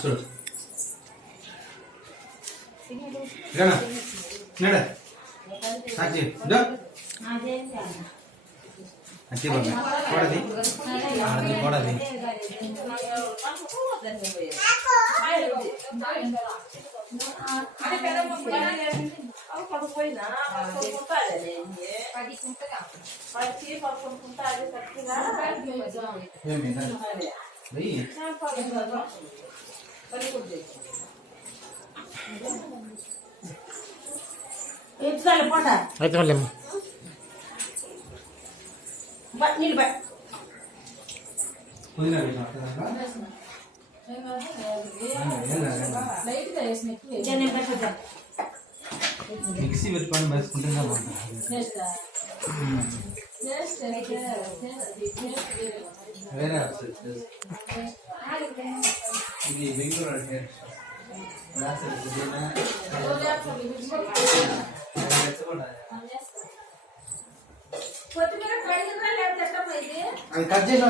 చూడు నడ సాక్షి అచ్చి కొడది కొడది అయితే మళ్ళీ మిక్సీ పెట్టుకొని వేసుకుంటే వేరే ఇది బెంగళూరు కొత్తిమీర అది కట్ చేసి